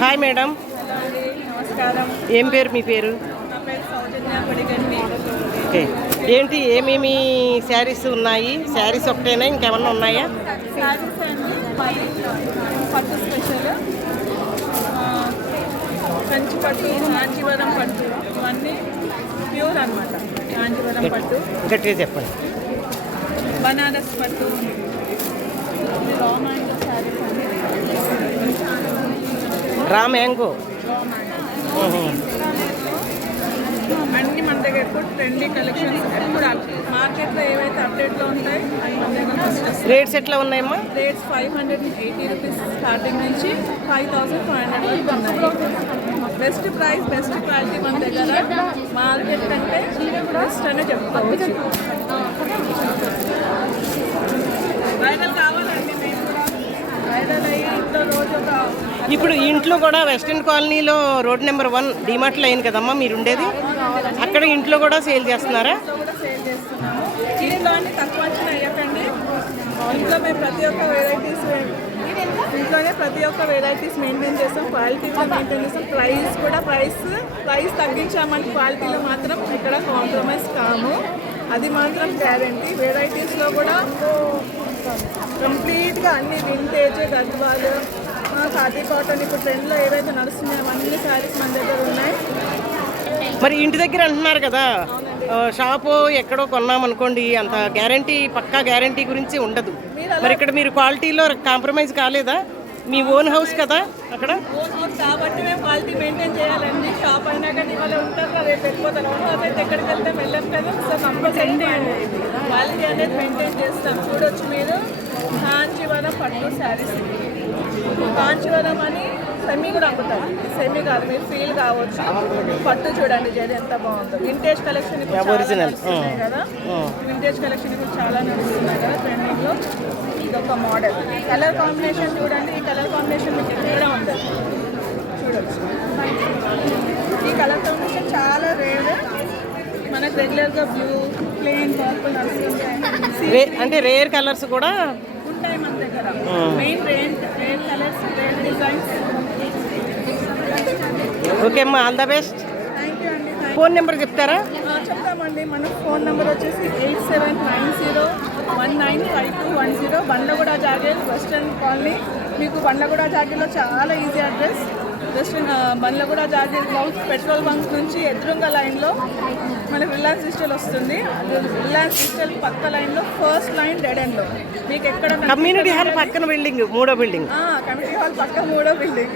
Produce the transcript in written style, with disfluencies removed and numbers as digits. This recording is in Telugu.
Hi madam. నమస్కారం. ఏం పేరు మీ పేరు? నా పేరు సౌజన్య కొడిగండి. ఓకే, ఏంటి ఏమేమి శారీస్ ఉన్నాయి? శారీస్ ఒకటేనా ఇంకేమన్నా ఉన్నాయా? శారీస్ అండి, పట్టు స్పెషల్, కంచి పట్టు, కాంచీవరం పట్టు, ఇవన్నీ ప్యూర్ అనమాట. కాంచీవరం పట్టు, గట్టిగా చెప్పండి. బనారస్ పట్టు, రా మ్యాంగో శారీస్ అండి. రా మ్యాంగో అన్ని మన దగ్గర ఎప్పుడు ట్రెండీ కలెక్షన్స్, ఎప్పుడు మార్కెట్లో ఏవైతే అప్డేట్లో ఉంటాయి అవి మన దగ్గర ఫస్ట్ వస్తాయి. రేట్స్ ఎట్లా ఉన్నాయమ్మా? రేట్స్ 580 రూపీస్ స్టార్టింగ్ నుంచి 5500 వరకు ఉన్నాయి. బెస్ట్ ప్రైస్, బెస్ట్ క్వాలిటీ మన దగ్గర. మార్కెట్ కంటే బెస్ట్ అనే చెప్పుకోవచ్చు. వైరల్ కావాలండి మేము కూడా. వైరల్ అయ్యి ఇంట్లో రోజు ఒక ఇప్పుడు ఇంట్లో కూడా వెస్టర్న్ కాలనీలో రోడ్ నెంబర్ 1 డిమార్ట్ లైన్ కదమ్మా మీరు ఉండేది, అక్కడ ఇంట్లో కూడా సేల్ చేస్తున్నారా? కూడా సేల్ చేస్తున్నాము. ఇంట్లో అన్ని తక్కువ అంచనా అయ్యాకండి. ఇంట్లో మేము ప్రతి ఒక్క వెరైటీస్ ఇంట్లోనే ప్రతి ఒక్క వెరైటీస్ మెయింటైన్ చేస్తాం, క్వాలిటీ కూడా మెయింటైన్ చేస్తాం. ప్రైస్ కూడా ప్రైస్ తగ్గించామని క్వాలిటీలో మాత్రం ఇక్కడ కాంప్రమైజ్ కాము, అది మాత్రం గ్యారంటీ. వెరైటీస్లో కూడా కంప్లీట్గా అన్ని వింటేజ్, గద్వాలు, ఖాదీ కాటన్, ఇప్పుడు ట్రెండ్లో ఏవైతే నడుస్తున్నాయో అన్ని శారీస్ మన దగ్గర ఉన్నాయి. మరి ఇంటి దగ్గర అంటున్నారు కదా, షాపు ఎక్కడో కొన్నామనుకోండి అంత గ్యారంటీ, పక్కా గ్యారంటీ గురించి ఉండదు. మరి ఇక్కడ మీరు క్వాలిటీలో కాంప్రమైజ్ కాలేదా? మీ ఓన్ హౌస్ కదా అక్కడ? ఓన్ హౌస్ కాబట్టి మేము క్వాలిటీ మెయింటైన్ చేయాలండి. షాప్ అయినా కానీ వాళ్ళు ఉంటారు కదా, రేపు వెళ్ళిపోతారు. ఓన్ హౌస్ అయితే ఎక్కడికి వెళ్తే వెళ్ళాం కదా. సో కంపల్సరీ క్వాలిటీ అనేది మెయింటైన్ చేస్తాం. చూడొచ్చు మీరు, కాంచీవరం పట్టు శారీస్. కాంచీవరం అని సెమీ కూడా అమ్ముతారు. సెమీ కాదు, మీరు ఫీల్ కావచ్చు. పట్టు చూడండి జరి ఎంత బాగుందో. వింటేజ్ కలెక్షన్ నడుస్తున్నాయి కదా, వింటేజ్ కలెక్షన్ ఇప్పుడు చాలా నడుస్తున్నాయి కదా ట్రెండింగ్లో. ఇదొక మోడల్. కలర్ కాంబినేషన్ చూడండి, ఈ కలర్ కాంబినేషన్ మీకు ఎక్కడ ఉంటుంది చూడొచ్చు. ఈ కలర్ కాంబినేషన్ చాలా రేర్. మనకు రెగ్యులర్గా బ్లూ, ప్లెయిన్, పర్పుల్ నడుస్తుంటాయి. అంటే రేర్ కలర్స్ కూడా ఉంటాయి మన దగ్గర. Main rare colours, rare designs. Okay అమ్మా, all the best. Thank you అండి. ఫోన్ నెంబర్ చెప్తారా? చెప్తామండి. మన ఫోన్ నెంబర్ వచ్చేసి 8790195210. Bandlaguda Jagir, western colony. మీకు బండ్లగూడ జాగీర్లో చాలా easy address. Western Bandlaguda Jagir petrol bunk నుంచి ఎదురుంగ లైన్లో మనకు రిలయన్స్ డిజిటల్ వస్తుంది. రిలయన్స్ డిజిటల్ పక్క లైన్లో ఫస్ట్ లైన్ డెడ్ ఎండ్లో మీకు ఎక్కడ కమ్యూనిటీ హాల్ పక్కన బిల్డింగ్, 3వ బిల్డింగ్. కమ్యూనిటీ హాల్ పక్క 3వ బిల్డింగ్.